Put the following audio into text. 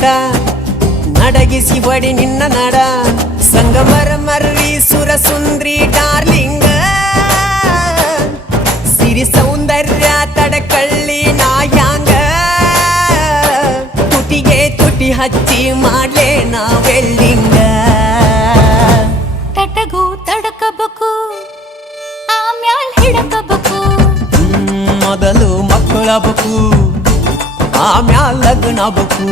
ತಡ ನಡಗಿಸಿ ಬಡಿ ನಿನ್ನ ನಡ ಸಂಗಮರ ಮರ್ರಿ ಸುರ ಸುಂದ್ರಿ ಡಾರ್ಲಿಂಗ ಸಿರಿ ಸೌಂದರ್ಯ ತಡಕಳ್ಳಿ ನಾಯಾಂಗ ತುಟಿಗೆ ತುಟಿ ಹಚ್ಚಿ ಮಾಡ್ಲೇ ನಾ ವೆಲ್ಲಿಂಗ ತಟಗೂ ತಡಕಬೇಕು ಆಮ್ಯಾಲ್ ಹಿಡಕಬೇಕು ಮೊದಲು ಮಕ್ಕಳಬೇಕು ಆಮ್ಯಾಲ್ ಲಗ್ನಬೇಕು